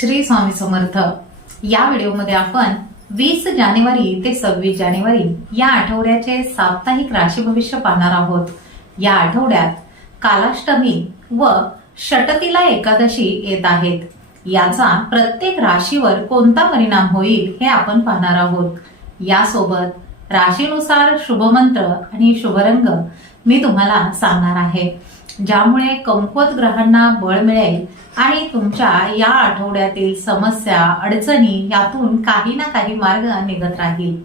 श्री स्वामी समर्थ. या व्हिडिओमध्ये आपण वीस जानेवारी ते सव्वीस जानेवारी या आठवड्याचे साप्ताहिक राशी भविष्य पाहणार आहोत. या आठवड्यात कालाष्टमी व षटतीला एकादशी येत आहेत. याचा प्रत्येक राशीवर कोणता परिणाम होईल हे आपण पाहणार आहोत. यासोबत राशीनुसार शुभमंत्र आणि शुभरंग मी तुम्हाला सांगणार आहे. ज्यामुळे कमकुवत ग्रहांना बळ मिळेल आणि तुमच्या या आठवड्यातील समस्या अडचणी यातून काही ना काही मार्ग निघत राहील.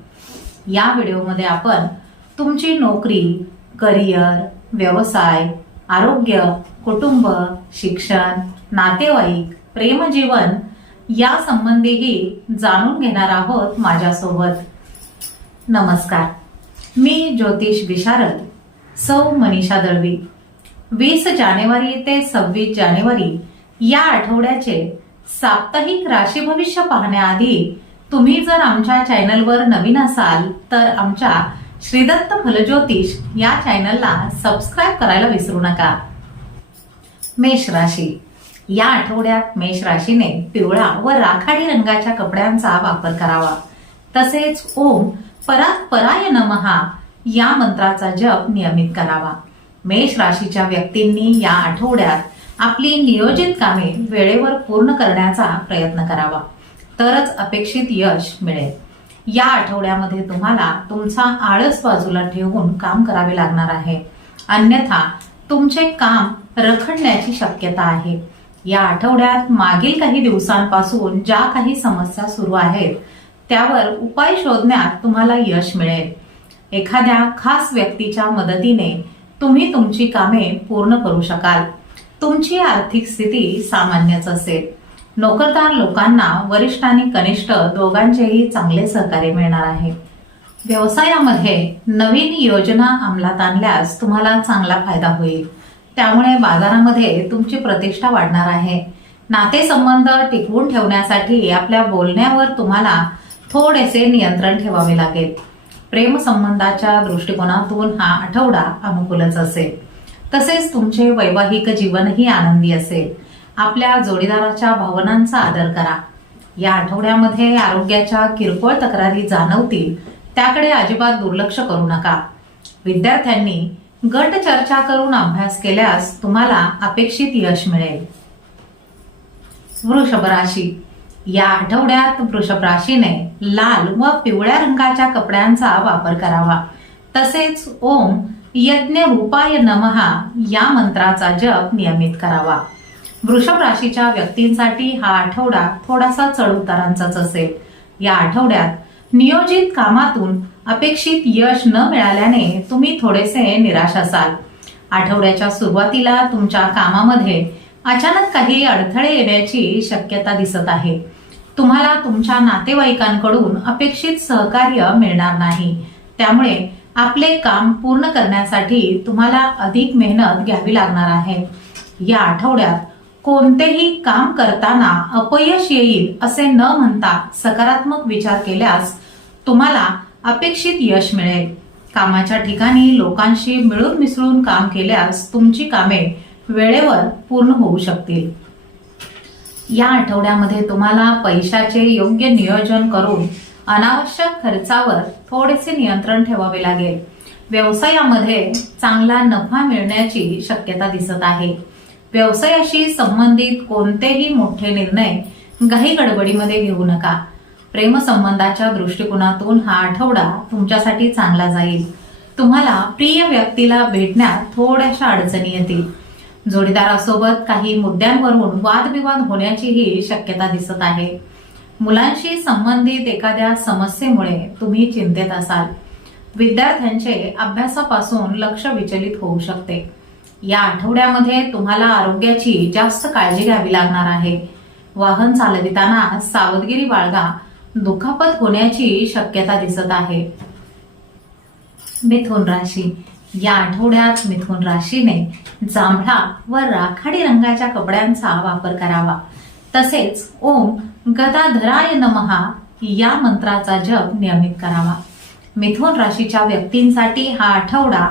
या व्हिडिओमध्ये आपण तुमची नोकरी करिअर व्यवसाय आरोग्य कुटुंब शिक्षण नातेवाईक प्रेमजीवन या संबंधीही जाणून घेणार आहोत माझ्यासोबत. नमस्कार. मी ज्योतिष विशारद सौ मनीषा दळवी. वीस जानेवारी ते सव्वीस जानेवारी या आठवड्याचे साप्ताहिक राशी भविष्य पाहण्याआधी तुम्ही जर आमच्या चॅनलवर नवीन असाल तर आमच्या श्रीदत्त फलज्योतिष या चॅनलला सबस्क्राईब करायला विसरू नका. मेष राशी. या आठवड्यात मेष राशीने पिवळा व राखाडी रंगाच्या कपड्यांचा वापर करावा. तसेच ओम परात पराय नमहा या मंत्राचा जप नियमित करावा. मेष राशीच्या व्यक्तींनी या आठवड्यात आपली नियोजित कामे वेळेवर पूर्ण करण्याचा प्रयत्न करावा. तरच अपेक्षित यश मिळेल. या आठवड्यामध्ये तुम्हाला तुमचा आळस बाजूला ठेवून काम करावे लागणार आहे. अन्यथा तुमचे काम रखडण्याची शक्यता आहे. या आठवड्यात मागील काही दिवसांपासून ज्या काही समस्या सुरू आहेत त्यावर उपाय शोधण्यात तुम्हाला यश मिळेल. एखाद्या खास व्यक्तीच्या मदतीने तुम्ही तुमची कामे पूर्ण करू शकाल. तुमची आर्थिक स्थिती सामान्यच असेल. नोकरदार लोकांना वरिष्ठ आणि कनिष्ठ दोघांचेही चांगले सहकार्य मिळणार आहे. व्यवसायामध्ये नवीन योजना अंमलात आणल्यास तुम्हाला चांगला फायदा होईल. त्यामुळे बाजारामध्ये तुमची प्रतिष्ठा वाढणार आहे. नातेसंबंध टिकवून ठेवण्यासाठी आपल्या बोलण्यावर तुम्हाला थोडेसे नियंत्रण ठेवावे लागेल. प्रेमसंबंधाच्या दृष्टिकोनातून हा आठवडा अनुकूलच असेल. तसेच तुमचे वैवाहिक जीवनही आनंदी असेल. आपल्या जोडीदाराच्या भावनांचा आदर करा. या आठवड्यामध्ये आरोग्याच्या किरकोळ तक्रारी जाणवतील त्याकडे अजिबात दुर्लक्ष करू नका. विद्यार्थ्यांनी गट चर्चा करून अभ्यास केल्यास तुम्हाला अपेक्षित यश मिळेल. वृषभ राशी. या आठवड्यात वृषभ राशीने लाल व पिवळ्या रंगाच्या कपड्यांचा वापर करावा. तसेच ओम यज्ञ रूपाय नमहा या मंत्राचा जप नियमित करावा. वृषभ राशीच्या व्यक्तींसाठी हा आठवडा थोडासा चढउतारांचाच असेल. या आठवड्यात नियोजित कामातून अपेक्षित यश न मिळाल्याने तुम्ही थोडेसे निराश असाल. आठवड्याच्या सुरुवातीला तुमच्या कामामध्ये अचानक काही अडथळे येण्याची शक्यता दिसत आहे. तुम्हाला तुमच्या नातेवाईकांकडून अपेक्षित सहकार्य मिळणार नाही. त्यामुळे आपले काम पूर्ण करण्यासाठी तुम्हाला अधिक मेहनत घ्यावी लागणार आहे. या आठवड्यात कोणतेही काम करताना अपयश येईल असे न म्हणता सकारात्मक विचार केल्यास तुम्हाला अपेक्षित यश मिळेल. कामाच्या ठिकाणी लोकांशी मिळून मिसळून काम केल्यास तुमची कामे वेळेवर पूर्ण होऊ शकतील. या आठवड्यामध्ये तुम्हाला पैशाचे योग्य नियोजन करून अनावश्यक खर्चावर थोडेसे नियंत्रण ठेवावे लागेल. व्यवसायामध्ये चांगला नफा मिळण्याची शक्यता दिसत आहे. व्यवसायाशी संबंधित कोणतेही मोठे निर्णय घाई गडबडीमध्ये घेऊ नका. प्रेमसंबंधाच्या दृष्टिकोनातून हा आठवडा तुमच्यासाठी चांगला जाईल. तुम्हाला प्रिय व्यक्तीला भेटण्यात थोड्याशा अडचणी येतील. जोडीदारासोबत काही मुद्द्यांवरून वादविवाद होण्याचीही शक्यता दिसत आहे. मुलांशी संबंधित एखाद्या समस्येमुळे तुम्ही चिंतेत असाल. विद्यार्थ्यांचे अभ्यासापासून लक्ष विचलित होऊ शकते. या आठवड्यामध्ये तुम्हाला आरोग्याची जास्त काळजी घ्यावी लागणार आहे. वाहन चालविताना सावधगिरी बाळगा. दुखापत होण्याची शक्यता दिसत आहे. मिथुन राशी. या आठवड्यात मिथुन राशीने जांभळा व राखाडी रंगाच्या कपड्यांचा वापर करावा. तसेच ओम गदाधराय नमहा या मंत्राचा जप नियमित करावा. मिथुन राशीच्या व्यक्तींसाठी हा आठवडा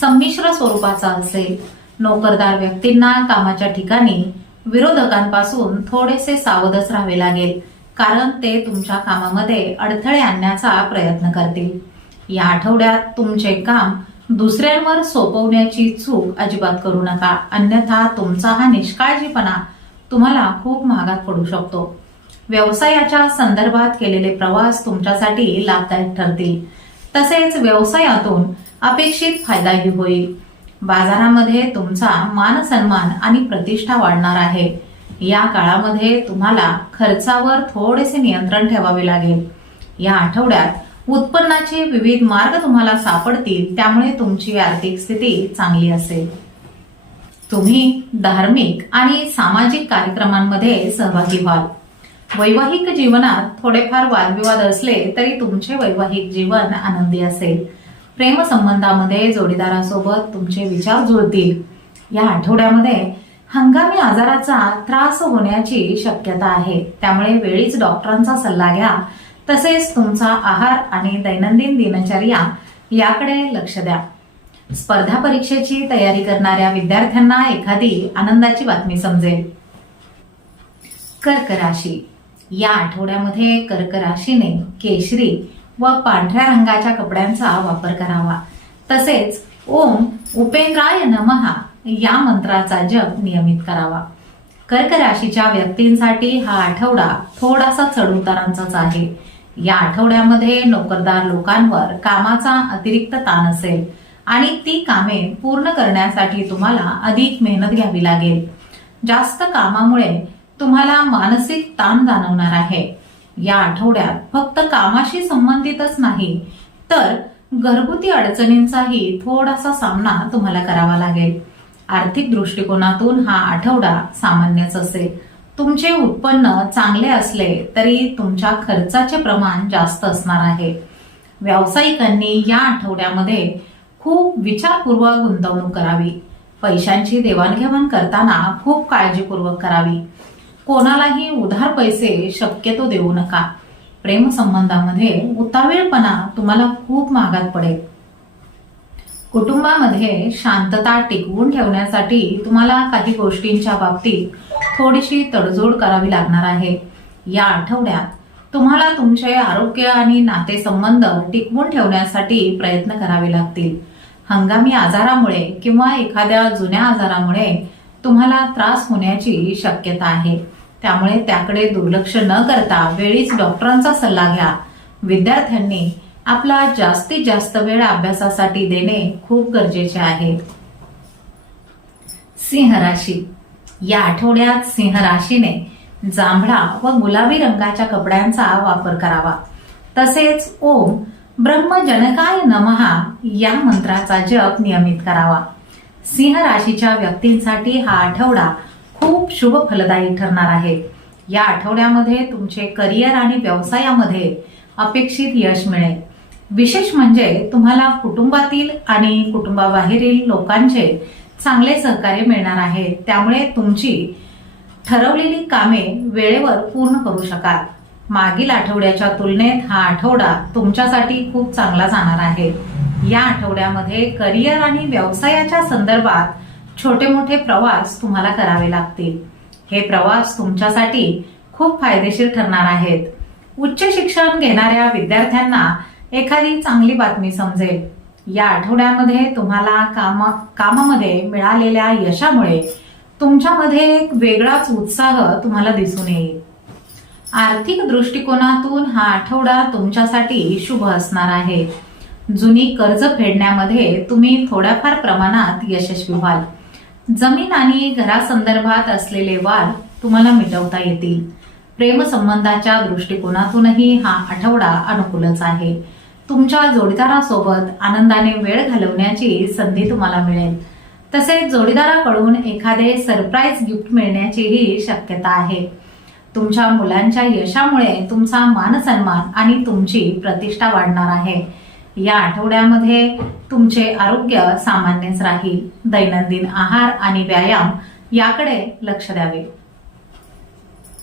संमिश्र स्वरूपाचा असेल. नोकरदार व्यक्तींना कामाच्या ठिकाणी विरोधकांपासून थोडेसे सावधच राहावे लागेल कारण ते तुमच्या कामामध्ये अडथळे आणण्याचा प्रयत्न करतील. या आठवड्यात तुमचे काम दुसऱ्यांवर सोपवण्याची चूक अजिबात करू नका अन्यथा तुमचा हा निष्काळजीपणा तुम्हाला खूप महागात पडू शकतो. व्यवसायाच्या संदर्भात केलेले प्रवास तुमच्यासाठी लाभदायक ठरतील. तसेच व्यवसायातून अपेक्षित फायदाही होईल. बाजारामध्ये तुमचा मान सन्मान आणि प्रतिष्ठा वाढणार आहे. या काळामध्ये तुम्हाला खर्चावर थोडेसे नियंत्रण ठेवावे लागेल. या आठवड्यात उत्पन्नाचे विविध मार्ग तुम्हाला सापडतील त्यामुळे तुमची आर्थिक स्थिती चांगली असेल. तुम्ही धार्मिक आणि सामाजिक कार्यक्रमांमध्ये सहभागी व्हाल. वैवाहिक जीवनात थोडेफार वादविवाद असले तरी तुमचे वैवाहिक जीवन आनंदी असेल. प्रेमसंबंधामध्ये जोडीदारासोबत तुमचे विचार जुळतील. या आठवड्यामध्ये हंगामी आजाराचा त्रास होण्याची शक्यता आहे. त्यामुळे वेळीच डॉक्टरांचा सल्ला घ्या. तसेच तुमचा आहार आणि दैनंदिन दिनचर्या याकडे लक्ष द्या. स्पर्धा परीक्षेची तयारी करणाऱ्या विद्यार्थ्यांना एखादी आनंदाची बातमी समजेल. कर्क राशी. या आठवड्यामध्ये कर्क राशीने केशरी व पांढऱ्या रंगाच्या कपड्यांचा वापर करावा. तसेच ओम उपेंद्राय नमहा या मंत्राचा जप नियमित करावा. कर्क राशीच्या व्यक्तींसाठी हा आठवडा थोडासा चढउतारांचाच आहे. या आठवड्यामध्ये नोकरदार लोकांवर कामाचा अतिरिक्त ताण असेल आणि ती कामे पूर्ण करण्यासाठी तुम्हाला अधिक मेहनत घ्यावी लागेल. जास्त कामामुळे तुम्हाला मानसिक ताण जाणवणार आहे. या आठवड्यात फक्त कामाशी संबंधितच नाही तर घरगुती अडचणींचाही थोडासा सामना तुम्हाला करावा लागेल. आर्थिक दृष्टिकोनातून हा आठवडा सामान्यच असेल. तुमचे उत्पन्न चांगले असले तरी तुमच्या खर्चाचे प्रमाण जास्त असणार आहे. व्यावसायिकांनी या आठवड्यामध्ये खूप विचारपूर्वक गुंतवणूक करावी. पैशांची देवाणघेवाण करताना खूप काळजीपूर्वक करावी. कोणालाही उधार पैसे शक्यतो देऊ नका. प्रेमसंबंधामध्ये उतावीळपणा तुम्हाला खूप महागात पडेल. कुटुंबामध्ये शांतता टिकवून ठेवण्यासाठी तुम्हाला काही गोष्टींच्या बाबतीत थोडीशी तडजोड करावी लागणार आहे. या आठवड्यात तुम्हाला तुमचे आरोग्य आणि नातेसंबंध टिकवून ठेवण्यासाठी प्रयत्न करावे लागतील. हंगामी आजारामुळे किंवा एखाद्या जुन्या आजारामुळे तुम्हाला त्रास होण्याची शक्यता आहे. त्यामुळे त्याकडे दुर्लक्ष न करता वेळीच डॉक्टरांचा सल्ला घ्या. विद्यार्थ्यांनी आपला जास्तीत जास्त वेळ अभ्यासासाठी देणे खूप गरजेचे आहे. सिंह राशी. या आठवड्यात सिंह राशीने जांभळा व गुलाबी रंगाच्या कपड्यांचा वापर करावा. तसेच ओम ब्रह्मजनकाय नमहा या मंत्राचा जप नियमित करावा. सिंह राशीच्या व्यक्तींसाठी हा आठवडा खूप शुभ फलदायी ठरणार आहे या आठवड्यामध्ये तुमचे करिअर आणि व्यवसायामध्ये अपेक्षित यश मिळेल. विशेष म्हणजे तुम्हाला कुटुंबातील आणि कुटुंबाबाहेरील लोकांचे चांगले सहकार्य मिळणार आहे. त्यामुळे तुमची ठरवलेली कामे वेळेवर पूर्ण करू शकाल. मागील आठवड्याच्या तुलनेत हा आठवडा तुमच्यासाठी खूप चांगला जाणार आहे. या आठवड्यामध्ये करिअर आणि व्यवसायाच्या संदर्भात छोटे मोठे प्रवास तुम्हाला करावे लागतील. हे प्रवास तुमच्यासाठी खूप फायदेशीर ठरणार आहेत. उच्च शिक्षण घेणाऱ्या विद्यार्थ्यांना एखादी चांगली बातमी समजेल. या आठवड्यामध्ये तुम्हाला काम कामामध्ये मिळालेल्या यशामुळे तुमच्यामध्ये एक वेगळाच उत्साह तुम्हाला दिसून येईल. आर्थिक दृष्टिकोनातून हा आठवडा तुमच्यासाठी शुभ असणार आहे. जुनी कर्ज फेडण्यामध्ये तुम्ही थोड्याफार प्रमाणात यशस्वी व्हाल. जमीन आणि घरासंदर्भात असलेले वाद तुम्हाला मिटवता येतील. प्रेमसंबंधाच्या दृष्टिकोनातूनही हा आठवडा अनुकूलच आहे. तुमच्या जोडीदारासोबत आनंदाने वेळ घालवण्याची संधी तुम्हाला मिळेल. तसेच जोडीदाराकडून एखादे सरप्राईज गिफ्ट मिळण्याचीही शक्यता आहे. तुमच्या मुलांच्या यशामुळे तुमचा मानसन्मान आणि तुमची प्रतिष्ठा वाढणार आहे. या आठवड्यामध्ये तुमचे आरोग्य सामान्यच राहील. दैनंदिन आहार आणि व्यायाम याकडे लक्ष द्यावे.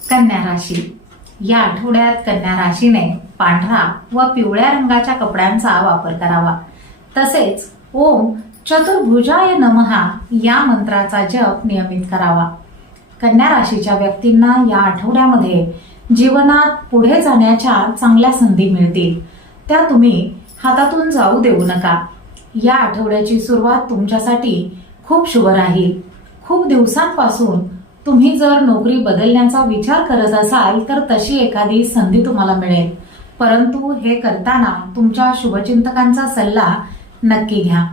कन्या राशी. या आठवड्यात कन्या राशीने पांढरा व पिवळ्या रंगाच्या कपड्यांचा वापर करावा. तसेच ओम चतुर्भुजाय नमहा या मंत्राचा जप नियमित करावा. कन्या राशीच्या व्यक्तींना या आठवड्यामध्ये जीवनात पुढे जाण्याच्या चांगल्या संधी मिळतील. त्या तुम्ही हातातून जाऊ देऊ नका. या आठवड्याची सुरुवात तुमच्यासाठी खूप शुभ राहील. खूप दिवसांपासून तुम्ही जर नोकरी बदलण्याचा विचार करत असाल तर तशी एखादी संधी तुम्हाला मिळेल. परंतु हे करताना तुमच्या शुभचिंतकांचा सल्ला नक्की घ्या.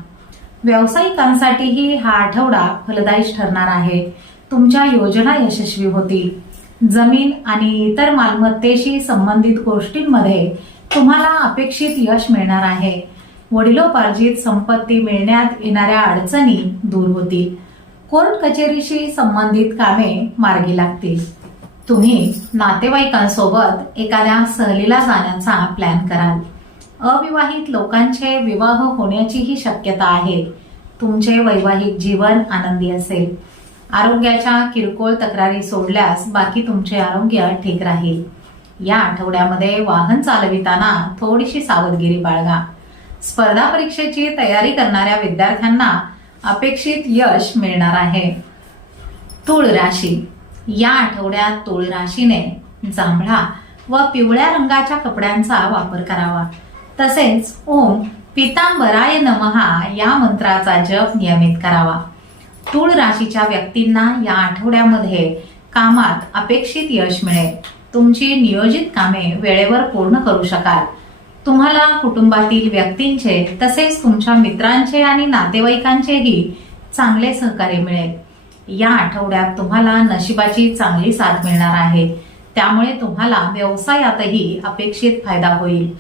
व्यावसायिकांसाठीही हा आठवडा फलदायी ठरणार आहे. तुमच्या योजना यशस्वी होतील. जमीन आणि इतर मालमत्तेशी संबंधित गोष्टींमध्ये तुम्हाला अपेक्षित यश मिळणार आहे. वडिलोपार्जित संपत्ती मिळण्यात येणाऱ्या अडचणी दूर होतील. कोर्ट कचेरीशी संबंधित कामे मार्गी लागतील. तुम्ही नातेवाईकांसोबत एखाद्या सहलीला जाण्याचा प्लॅन कराल. अविवाहित लोकांचे विवाह होण्याचीही शक्यता आहे. तुमचे वैवाहिक जीवन आनंदी असेल. आरोग्याच्या किरकोळ तक्रारी सोडल्यास बाकी तुमचे आरोग्य ठीक राहील. या आठवड्यामध्ये वाहन चालविताना थोडीशी सावधगिरी बाळगा. स्पर्धा परीक्षेची तयारी करणाऱ्या विद्यार्थ्यांना अपेक्षित यश मिळणार आहे. तुळ राशी. या आठवड्यात तुळ राशीने जांभळा व पिवळ्या रंगाच्या कपड्यांचा वापर करावा. तसेच ओम पितांबराय नमहा या मंत्राचा जप नियमित करावा. तूळ राशीच्या व्यक्तींना या आठवड्यामध्ये कामात अपेक्षित यश मिळेल. तुमची नियोजित कामे वेळेवर पूर्ण करू शकाल. तुम्हाला कुटुंबातील व्यक्तींचे तसेच तुमच्या मित्रांचे आणि नातेवाईकांचेही चांगले सहकार्य मिळेल. या आठवड्यात तुम्हाला नशिबाची चांगली साथ मिळणार आहे. त्यामुळे तुम्हाला व्यवसायातही अपेक्षित फायदा होईल.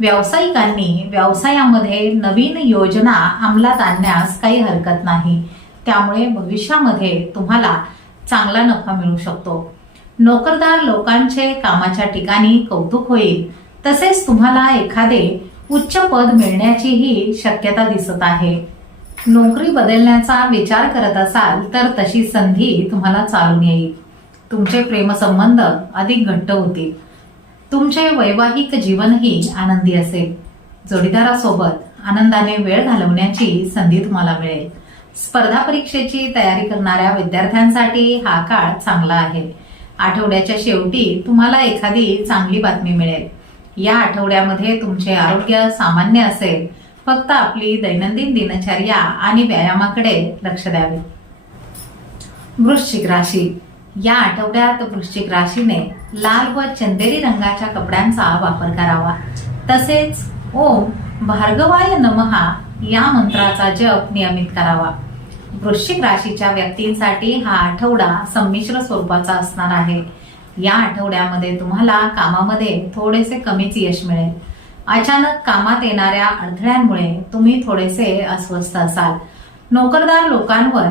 व्यावसायिकांनी व्यवसायामध्ये नवीन योजना अंमलात आणण्यास काही हरकत नाही. त्यामुळे भविष्यामध्ये तुम्हाला चांगला नफा मिळू शकतो. नोकरदार लोकांचे कामाच्या ठिकाणी कौतुक होईल. तसेच तुम्हाला एखादे उच्च पद मिळण्याचीही शक्यता दिसत आहे. नोकरी बदलण्याचा विचार करत असाल तर तशी संधी तुम्हाला चालून येईल. तुमचे प्रेमसंबंध अधिक घट्ट होतील. तुमचे वैवाहिक जीवनही आनंदी असेल. जोडीदारासोबत आनंदाने वेळ घालवण्याची संधी तुम्हाला मिळेल. स्पर्धा परीक्षेची तयारी करणाऱ्या विद्यार्थ्यांसाठी हा काळ चांगला आहे. आठवड्याच्या शेवटी तुम्हाला एखादी चांगली बातमी मिळेल. या आठवड्यामध्ये तुमचे आरोग्य सामान्य असेल. फक्त आपली दैनंदिन दिनचर्या आणि व्यायामाकडे लक्ष द्यावे. वृश्चिक राशी. या आठवड्यात वृश्चिक राशीने लाल व चंदेरी रंगाच्या कपड्यांचा वापर करावा. तसेच ओम भार्गवाय नमहा या मंत्राचा जप नियमित करावा. वृश्चिक राशीच्या व्यक्तींसाठी हा आठवडा संमिश्र स्वरूपाचा असणार आहे. या आठवड्यामध्ये तुम्हाला कामामध्ये थोडेसे कमीच यश मिळेल. अचानक कामात येणाऱ्या अडथळ्यांमुळे तुम्ही थोडेसे अस्वस्थ असाल. नोकरदार लोकांवर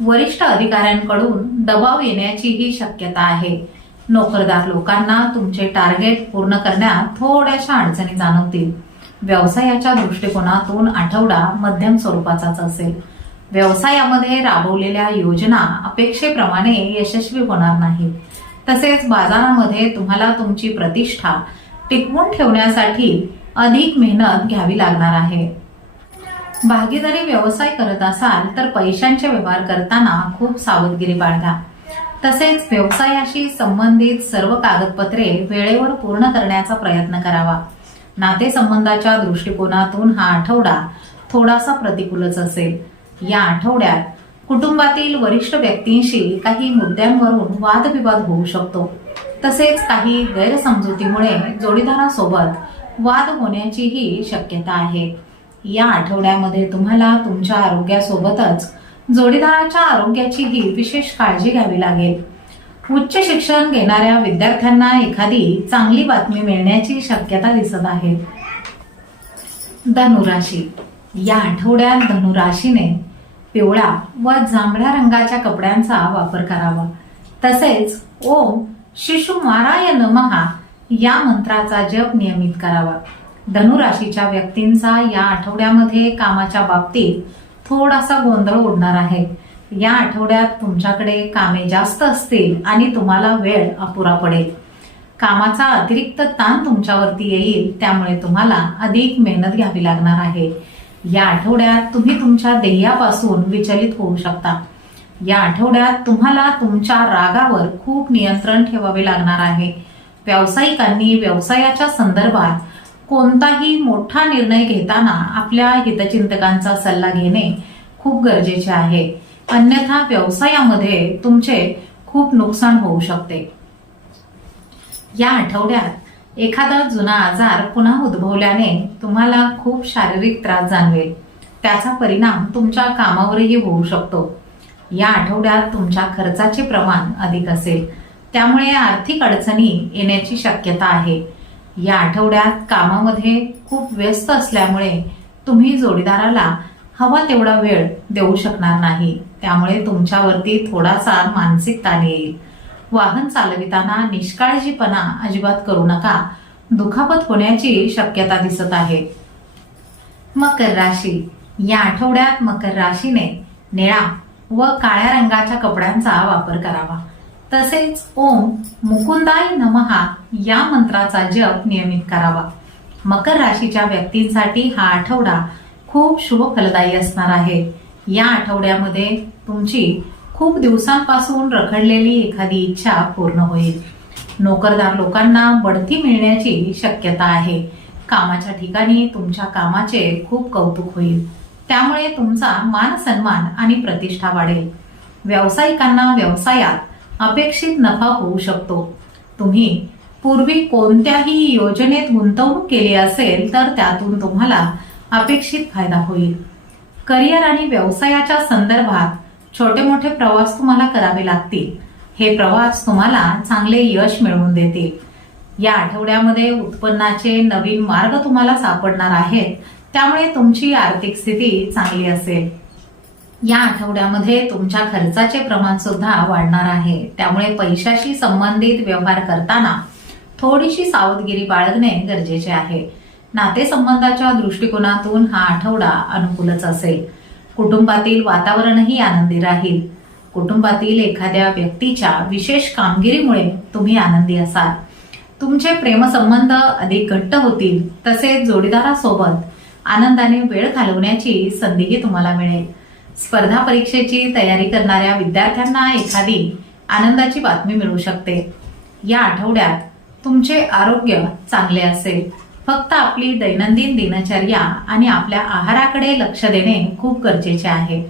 वरिष्ठ अधिकाऱ्यांकडून दबाव येण्याचीही शक्यता आहे. नोकरदार लोकांना तुमचे टार्गेट पूर्ण करण्यात थोड्याशा अडचणी जाणवतील. व्यवसायाच्या दृष्टिकोनातून आठवडा मध्यम स्वरूपाचाच असेल. व्यवसायामध्ये राबवलेल्या योजना अपेक्षेप्रमाणे यशस्वी होणार नाहीत. तसेच बाजारामध्ये तुम्हाला तुमची प्रतिष्ठा टिकवून ठेवण्यासाठी अधिक मेहनत घ्यावी लागणार आहे. भागीदारी व्यवसाय करत असाल तर पैशांचे व्यवहार करताना खूप सावधगिरी बाळगा. तसेच व्यवसायाशी संबंधित सर्व कागदपत्रे वेळेवर पूर्ण करण्याचा प्रयत्न करावा. नातेसंबंधाच्या दृष्टिकोनातून हा आठवडा थोडासा प्रतिकूलच असेल. या आठवड्यात कुटुंबातील वरिष्ठ व्यक्तींशी काही मुद्द्यांवरून वादविवाद होऊ शकतो. तसेच काही गैरसमजुतीमुळे जोडीदारासोबत वाद होण्याचीही शक्यता आहे. या आठवड्यामध्ये तुम्हाला तुमच्या आरोग्यासोबतच जोडीदाराच्या आरोग्याचीही विशेष काळजी घ्यावी लागेल. उच्च शिक्षण घेणाऱ्या विद्यार्थ्यांना एखादी चांगली बातमी मिळण्याची शक्यता दिसत आहे. धनुराशी. या आठवड्यात धनुराशीने पिवळा व जांभळ्या रंगाच्या कपड्यांचा वापर करावा. तसेच ओम शिशुमाराय नमहा या मंत्राचा जप नियमित करावा. धनुराशीच्या व्यक्तींचा या आठवड्यामध्ये कामाच्या बाबतीत थोडासा गोंधळ उडणार आहे. या आठवड्यात तुमच्याकडे कामे जास्त असतील आणि तुम्हाला वेळ अपुरा पडेल. कामाचा अतिरिक्त ताण तुमच्यावरती येईल त्यामुळे तुम्हाला अधिक मेहनत घ्यावी लागणार आहे. या आठवड्यात तुम्ही तुमच्या ध्येयापासून विचलित होऊ शकता. या आठवड्यात तुम्हाला तुमच्या रागावर खूप नियंत्रण ठेवावे लागणार आहे. व्यावसायिकांनी व्यवसायाच्या संदर्भात कोणताही मोठा निर्णय घेताना आपल्या हितचिंतकांचा सल्ला घेणे खूप गरजेचे आहे. अन्यथा व्यवसायामध्ये तुमचे खूप नुकसान होऊ शकते. या आठवड्यात एखादा जुना आजार पुन्हा उद्भवल्याने तुम्हाला खूप शारीरिक त्रास जाणवेल. त्याचा परिणाम तुमच्या कामावरही होऊ शकतो. या आठवड्यात तुमच्या खर्चाचे प्रमाण अधिक असेल. त्यामुळे आर्थिक अडचणी येण्याची शक्यता आहे. या आठवड्यात कामामध्ये खूप व्यस्त असल्यामुळे तुम्ही जोडीदाराला हवा तेवढा वेळ देऊ शकणार नाही. त्यामुळे तुमच्यावरती थोडासा मानसिक ताण येईल. वाहन चालविताना निष्काळजीपणा अजिबात करू नका. दुखापत होण्याची शक्यता दिसत आहे. मकर राशी. या आठवड्यात मकर राशीने निळा व काळ्या रंगाच्या कपड्यांचा वापर करावा. तसेच ओम मुकुंदाय नमहा या मंत्राचा जप नियमित करावा. मकर राशीच्या व्यक्तींसाठी हा आठवडा खूप शुभ फलदायी असणार आहे. या आठवड्यामध्ये तुमची खूप दिवसांपासून रखडलेली एखादी इच्छा पूर्ण होईल. नोकरदार लोकांना बढती मिळण्याची शक्यता आहे. कामाच्या ठिकाणी तुमच्या कामाचे खूप कौतुक होईल. त्यामुळे तुमचा मान सन्मान आणि प्रतिष्ठा वाढेल. व्यावसायिकांना व्यवसायात अपेक्षित नफा होऊ शकतो. तुम्ही पूर्वी कोणत्याही योजनेत गुंतवणूक केली असेल तर त्यातून तुम्हाला अपेक्षित फायदा होईल. करिअर आणि व्यवसायाच्या संदर्भात छोटे मोठे प्रवास तुम्हाला करावे लागतील. हे प्रवास तुम्हाला चांगले यश मिळवून देतील. या आठवड्यामध्ये उत्पन्नाचे नवीन मार्ग तुम्हाला सापडणार आहेत. त्यामुळे तुमची आर्थिक स्थिती चांगली असेल. या आठवड्यामध्ये तुमच्या खर्चाचे प्रमाण सुद्धा वाढणार आहे. त्यामुळे पैशाशी संबंधित व्यवहार करताना थोडीशी सावधगिरी बाळगणे गरजेचे आहे. नातेसंबंधाच्या दृष्टिकोनातून हा आठवडा अनुकूलच असेल. कुटुंबातील वातावरणही आनंदी राहील. कुटुंबातील एखाद्या व्यक्तीच्या विशेष कामगिरीमुळे तुम्ही आनंदी असाल. तुमचे प्रेमसंबंध अधिक घट्ट होतील तसेच जोडीदारासोबत आनंदाने वेळ घालवण्याची संधीही तुम्हाला मिळेल. स्पर्धा परीक्षेची तयारी करणाऱ्या विद्यार्थ्यांना एखादी आनंदाची बातमी मिळू शकते. या आठवड्यात तुमचे आरोग्य चांगले असेल. फक्त आपली दैनंदिन दिनचर्या आणि आपल्या आहाराकडे लक्ष देणे खूप गरजेचे आहे.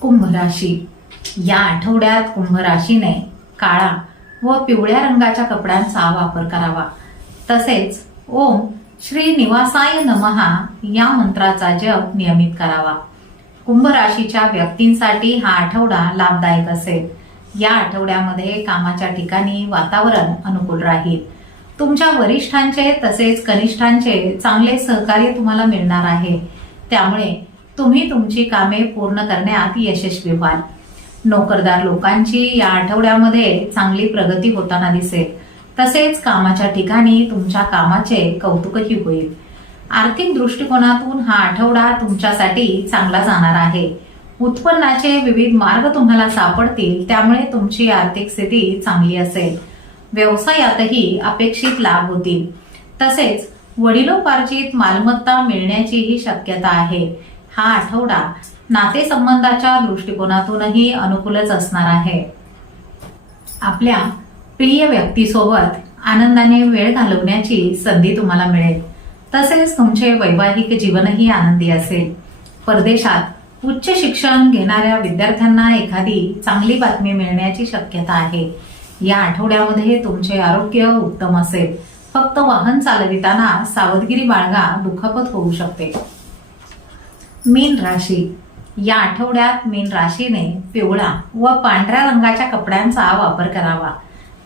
कुंभ राशी या आठवड्यात कुंभ राशीने काळा व पिवळ्या रंगाच्या कपड्यांचा वापर करावा. तसेच ओम श्री निवासाय नमहा या मंत्राचा जप नियमित करावा. कुंभ राशीच्या व्यक्तींसाठी हा आठवडा लाभदायक असेल. या आठवड्यामध्ये कामाच्या ठिकाणी वातावरण अनुकूल राहील. तुमच्या वरिष्ठांचे तसेच कनिष्ठांचे चांगले सहकार्य तुम्हाला मिळणार आहे. त्यामुळे तुम्ही तुमची कामे पूर्ण करण्यात यशस्वी व्हाल. नोकरदार लोकांची या आठवड्यामध्ये चांगली प्रगती होताना दिसेल. तसेच कामाच्या ठिकाणी तुमच्या कामाचे कौतुकही होईल. आर्थिक दृष्टिकोनातून हा आठवडा तुमच्यासाठी चांगला जाणार आहे. उत्पन्नाचे विविध मार्ग तुम्हाला सापडतील त्यामुळे तुमची आर्थिक स्थिती चांगली असेल. व्यवसायातही अपेक्षित लाभ होतील. तसेच वडिलोपार्जित मालमत्ता मिळण्याचीही शक्यता आहे. हा आठवडा नातेसंबंधाच्या दृष्टिकोनातूनही अनुकूलच असणार आहे. आपल्या प्रिय व्यक्तीसोबत आनंदाने वेळ घालवण्याची संधी तुम्हाला मिळेल. तसेच तुमचे वैवाहिक जीवनही आनंदी असेल. परदेशात उच्च शिक्षण घेणाऱ्या विद्यार्थ्यांना एखादी चांगली बातमी मिळण्याची शक्यता आहे. या आठवड्यामध्ये तुमचे आरोग्य उत्तम असेल. फक्त वाहन चालविताना सावधगिरी बाळगा दुखापत होऊ शकते. मीन राशी. या आठवड्यात मीन राशीने पिवळा व पांढऱ्या रंगाच्या कपड्यांचा वापर करावा.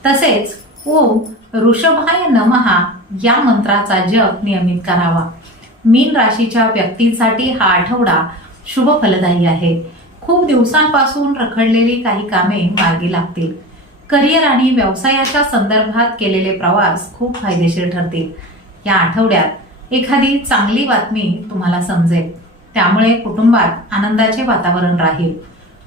तसेच ओम ऋषभाय नमहा या मंत्राचा जप नियमित करावा. मीन राशीच्या व्यक्तींसाठी हा आठवडा शुभ फलदायी आहे. खूप दिवसांपासून रखडलेली काही कामे मार्गी लागतील. करिअर आणि व्यवसायाच्या संदर्भात केलेले प्रवास खूप फायदेशीर ठरतील. या आठवड्यात एखादी चांगली बातमी तुम्हाला समजेल. त्यामुळे कुटुंबात आनंदाचे वातावरण राहील.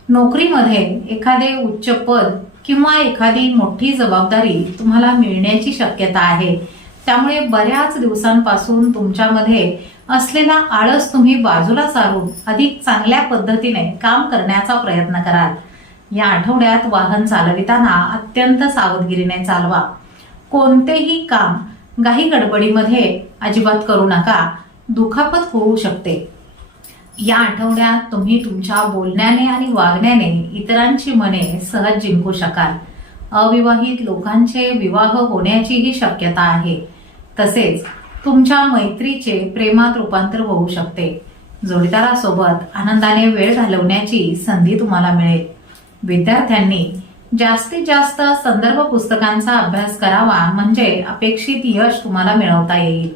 नोकरीमध्ये एखादे उच्च पद किंवा एखादी मोठी जबाबदारी तुम्हाला मिळण्याची शक्यता आहे. त्यामुळे बऱ्याच दिवसांपासून तुमच्यामध्ये असलेला आळस तुम्ही बाजूला सारून अधिक चांगल्या पद्धतीने काम करण्याचा प्रयत्न कराल. या आठवड्यात वाहन चालविताना अत्यंत सावधगिरीने चालवा. कोणतेही काम घाई गडबडीमध्ये अजिबात करू नका. दुखापत होऊ शकते. या आठवड्यात तुम्ही तुमच्या बोलण्याने आणि वागण्याने इतरांची मने सहज जिंकू शकाल. अविवाहित लोकांचे विवाह होण्याचीही शक्यता आहे. तसेच तुमच्या मैत्रीचे प्रेमात रूपांतर होऊ शकते. जोडीदारासोबत आनंदाने वेळ घालवण्याची संधी तुम्हाला मिळेल. विद्यार्थ्यांनी जास्तीत जास्त संदर्भ पुस्तकांचा अभ्यास करावा म्हणजे अपेक्षित यश तुम्हाला मिळवता येईल.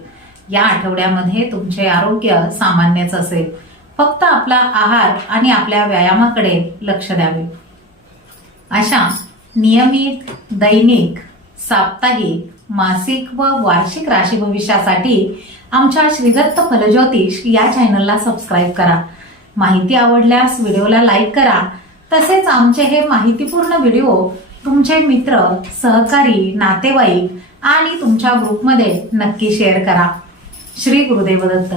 या आठवड्यामध्ये तुमचे आरोग्य सामान्यच असेल. फक्त आपला आहार आणि आपल्या व्यायामाकडे लक्ष द्यावे. अशा नियमित दैनिक साप्ताहिक मासिक व वार्षिक राशी भविष्यासाठी आमच्या श्रीदत्त फलज्योतिष या चॅनलला सबस्क्राईब करा. माहिती आवडल्यास व्हिडिओला लाईक करा तसेच आमचे हे माहितीपूर्ण व्हिडिओ तुमचे मित्र सहकारी नातेवाईक आणि तुमच्या ग्रुपमध्ये नक्की शेअर करा. श्री गुरुदेव दत्त.